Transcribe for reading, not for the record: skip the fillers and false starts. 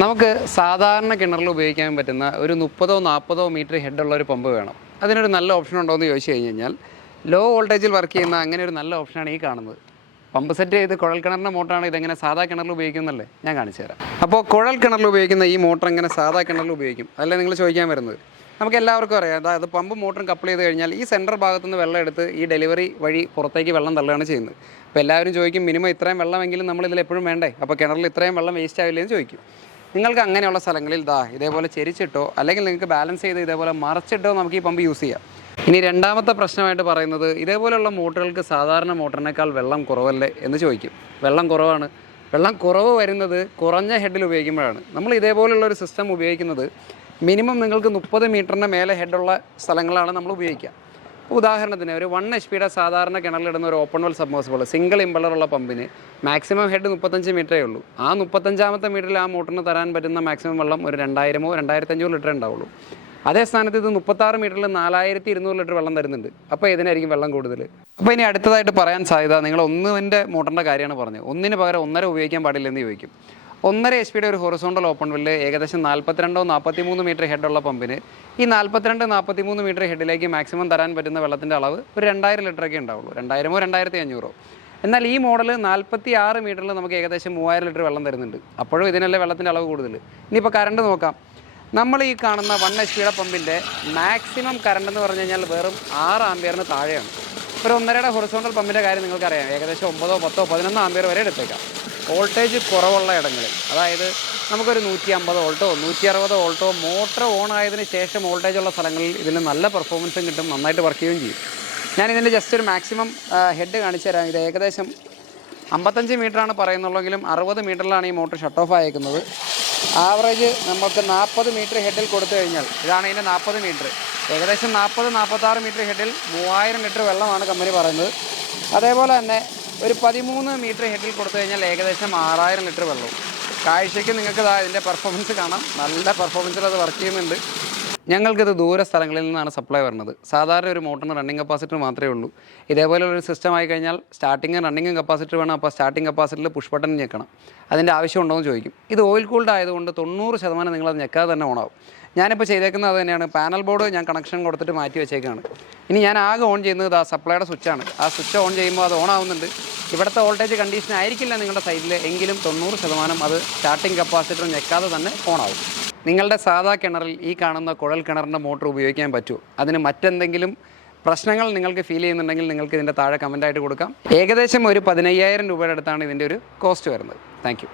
നമുക്ക് സാധാരണ കിണറിൽ ഉപയോഗിക്കാൻ പറ്റുന്ന ഒരു 30-40 മീറ്റർ ഹെഡുള്ള ഒരു പമ്പ് വേണം. അതിനൊരു നല്ല ഓപ്ഷൻ ഉണ്ടോ എന്ന് ചോദിച്ചു കഴിഞ്ഞാൽ ലോ വോൾട്ടേജിൽ വർക്ക് ചെയ്യുന്ന അങ്ങനെ ഒരു നല്ല ഓപ്ഷനാണ് ഈ കാണുന്നത്. പമ്പ് സെറ്റ് ചെയ്ത് കുഴൽ കിണറിൻ്റെ മോട്ടറാണ്. ഇതെങ്ങനെ സാധാ കിണറിൽ ഉപയോഗിക്കുന്നല്ലേ ഞാൻ കാണിച്ചു തരാം. അപ്പോൾ കുഴൽ കിണറിൽ ഉപയോഗിക്കുന്ന ഈ മോട്ടർ എങ്ങനെ സാധാ കിണറിൽ ഉപയോഗിക്കും അതല്ലേ നിങ്ങൾ ചോദിക്കാൻ വരുന്നത്. നമുക്ക് എല്ലാവർക്കും അറിയാം, അതായത് പമ്പ് മോട്ടറും കപ്പിൾ ചെയ്ത് കഴിഞ്ഞാൽ ഈ സെൻറ്റർ ഭാഗത്തുനിന്ന് വെള്ളം എടുത്ത് ഈ ഡെലിവറി വഴി പുറത്തേക്ക് വെള്ളം തള്ളുകയാണ് ചെയ്യുന്നത്. അപ്പോൾ എല്ലാവരും ചോദിക്കും, മിനിമം ഇത്രയും വെള്ളമെങ്കിലും നമ്മളിതിൽ എപ്പോഴും വേണ്ടേ, അപ്പോൾ കിണറിൽ ഇത്രയും വെള്ളം വേസ്റ്റ് ആവില്ലെന്ന് ചോദിക്കും. നിങ്ങൾക്ക് അങ്ങനെയുള്ള സ്ഥലങ്ങളിൽ ഇതേപോലെ ചെരിച്ചിട്ടോ അല്ലെങ്കിൽ നിങ്ങൾക്ക് ബാലൻസ് ചെയ്ത് ഇതേപോലെ മറച്ചിട്ടോ നമുക്ക് ഈ പമ്പ് യൂസ് ചെയ്യാം. ഇനി രണ്ടാമത്തെ പ്രശ്നമായിട്ട് പറയുന്നത്, ഇതേപോലെയുള്ള മോട്ടറുകൾക്ക് സാധാരണ മോട്ടറിനേക്കാൾ വെള്ളം കുറവല്ലേ എന്ന് ചോദിക്കും. വെള്ളം കുറവാണ്. വെള്ളം കുറവ് വരുന്നത് കുറഞ്ഞ ഹെഡിൽ ഉപയോഗിക്കുമ്പോഴാണ്. നമ്മൾ ഇതേപോലുള്ള ഒരു സിസ്റ്റം ഉപയോഗിക്കുന്നത് മിനിമം നിങ്ങൾക്ക് 30 മീറ്ററിന് മേലെ ഹെഡുള്ള സ്ഥലങ്ങളാണ് നമ്മൾ ഉപയോഗിക്കുക. ഉദാഹരണത്തിന് ഒരു 1 HP സാധാരണ കിണറിലിടുന്ന ഒരു ഓപ്പൺ വെൽ സബ്മേഴ്സിബിൾ സിംഗിൾ ഇമ്പളറുള്ള പമ്പിന് മാക്സിമം ഹെഡ് 35 മീറ്ററേ ഉള്ളൂ. ആ 35ാമത്തെ മീറ്ററിൽ ആ മോട്ടറിന് തരാൻ പറ്റുന്ന മാക്സിമം വെള്ളം ഒരു 2000-2500 ലിറ്റർ ഉണ്ടാവുള്ളൂ. അതേ സ്ഥാനത്ത് ഇത് 36 മീറ്ററിൽ 4200 ലിറ്റർ വെള്ളം തരുന്നുണ്ട്. അപ്പോൾ ഇതിനായിരിക്കും വെള്ളം കൂടുതൽ. അപ്പോൾ ഇനി അടുത്തതായിട്ട് പറയാൻ സാധ്യത, നിങ്ങൾ ഒന്നിൻ്റെ മോട്ടറിൻ്റെ കാര്യമാണ് പറഞ്ഞത്, ഒന്നിന് പകരം 1.5 ഉപയോഗിക്കാൻ പാടില്ലെന്ന് ചോദിക്കും. 1.5 HP ഒരു ഹൊറിസോണ്ടൽ ഓപ്പൺ വെല്ല് ഏകദേശം 42-43 മീറ്റർ ഹെഡുള്ള പമ്പിന് ഈ 42-43 മീറ്റർ ഹെഡിലേക്ക് മാക്സിമം തരാൻ പറ്റുന്ന വെള്ളത്തിൻ്റെ അളവ് ഒരു 2000 ലിറ്ററൊക്കെ ഉണ്ടാവുള്ളൂ, 2000-2500. എന്നാൽ ഈ മോഡൽ 46 മീറ്ററിൽ നമുക്ക് ഏകദേശം 3000 ലിറ്റർ വെള്ളം തരുന്നുണ്ട്. അപ്പോഴും ഇതിനല്ലേ വെള്ളത്തിൻ്റെ അളവ് കൂടുതൽ. ഇനിയിപ്പോൾ കറണ്ട് നോക്കാം. നമ്മൾ ഈ കാണുന്ന 1 HP പമ്പിൻ്റെ മാക്സിമം കറണ്ട് എന്ന് പറഞ്ഞു കഴിഞ്ഞാൽ വെറും 6 ആമ്പിയറിന് താഴെയാണ്. ഒരു 1.5 ഹൊറിസോണ്ടൽ പമ്പിൻ്റെ കാര്യം നിങ്ങൾക്കറിയാം, ഏകദേശം 9, 10, 11 ആമ്പിയർ വരെ എടുത്തേക്കാം. വോൾട്ടേജ് കുറവുള്ള ഇടങ്ങളിൽ, അതായത് നമുക്കൊരു 150 വോൾട്ടോ 160 വോൾട്ടോ മോട്ടർ ഓൺ ആയതിനു ശേഷം വോൾട്ടേജ് ഉള്ള സ്ഥലങ്ങളിൽ ഇതിന് നല്ല പെർഫോമൻസും കിട്ടും, നന്നായിട്ട് വർക്ക് ചെയ്യുകയും ചെയ്യും. ഞാനിതിൻ്റെ ജസ്റ്റ് ഒരു മാക്സിമം ഹെഡ് കാണിച്ചു തരാം. ഇത് ഏകദേശം 55 മീറ്ററാണ് പറയുന്നുള്ളെങ്കിലും 60 മീറ്ററിലാണ് ഈ മോട്ടർ ഷട്ട് ഓഫ് ആയേക്കുന്നത്. ആവറേജ് നമുക്ക് 40 മീറ്റർ ഹെഡിൽ കൊടുത്തു കഴിഞ്ഞാൽ, ഇതാണ് ഇതിൻ്റെ 40 മീറ്റർ, ഏകദേശം 40-46 മീറ്റർ ഹെഡിൽ 3000 ലിറ്റർ വെള്ളമാണ് കമ്പനി പറയുന്നത്. അതേപോലെ തന്നെ ഒരു 13 മീറ്റർ ഹെഡിൽ കൊടുത്തു കഴിഞ്ഞാൽ ഏകദേശം 6000 ലിറ്റർ വെള്ളവും. കാഴ്ചയ്ക്ക് നിങ്ങൾക്ക് ഇതിൻ്റെ പെർഫോമൻസ് കാണാം, നല്ല പെർഫോമൻസിൽ അത് വർക്ക് ചെയ്യുന്നുണ്ട്. ഞങ്ങൾക്കിത് ദൂര സ്ഥലങ്ങളിൽ നിന്നാണ് സപ്ലൈ വരുന്നത്. സാധാരണ ഒരു മോട്ടറിന് റണ്ണിങ് കപ്പാസിറ്റർ മാത്രമേ ഉള്ളൂ. ഇതേപോലെ ഒരു സിസ്റ്റം ആയി കഴിഞ്ഞാൽ സ്റ്റാർട്ടിങ്ങും റണ്ണിങ്ങും കപ്പാസിറ്റർ വേണം. അപ്പോൾ സ്റ്റാർട്ടിങ് കപ്പാസിറ്ററിൽ പുഷ് ബട്ടൺ ഞെക്കണം. അതിൻ്റെ ആവശ്യമുണ്ടോ എന്ന് ചോദിക്കും. ഇത് ഓയിൽ കൂൾഡ് ആയതുകൊണ്ട് 90% നിങ്ങളത് ഞെക്കാതെ തന്നെ ഓണാവും. ഞാനിപ്പോൾ ചെയ്തേക്കുന്നത് അത് തന്നെയാണ്. പാനൽ ബോർഡ് ഞാൻ കണക്ഷൻ കൊടുത്തിട്ട് മാറ്റി വെച്ചേക്കാണ്. ഇനി ഞാൻ ആകെ ഓൺ ചെയ്യുന്നത് സപ്ലൈയുടെ സ്വിച്ചാണ്. ആ സ്വിച്ച് ഓൺ ചെയ്യുമ്പോൾ അത് ഓൺ ആവുന്നുണ്ട്. ഇവിടുത്തെ വോൾട്ടേജ് കണ്ടീഷൻ ആയിരിക്കില്ല നിങ്ങളുടെ സൈഡിൽ, എങ്കിലും 90% അത് സ്റ്റാർട്ടിങ് കപ്പാസിറ്റർ ഞെക്കാതെ തന്നെ ഓണാവും. നിങ്ങളുടെ സാധാ കിണറിൽ ഈ കാണുന്ന കുഴൽ കിണറിൻ്റെ മോട്ടർ ഉപയോഗിക്കാൻ പറ്റുമോ? അതിന് മറ്റെന്തെങ്കിലും പ്രശ്നങ്ങൾ നിങ്ങൾക്ക് ഫീൽ ചെയ്യുന്നുണ്ടെങ്കിൽ നിങ്ങൾക്ക് ഇതിൻ്റെ താഴെ കമൻറ്റായിട്ട് കൊടുക്കാം. ഏകദേശം ഒരു 15000 രൂപയുടെ അടുത്താണ് ഇതിൻ്റെ ഒരു കോസ്റ്റ് വരുന്നത്. താങ്ക്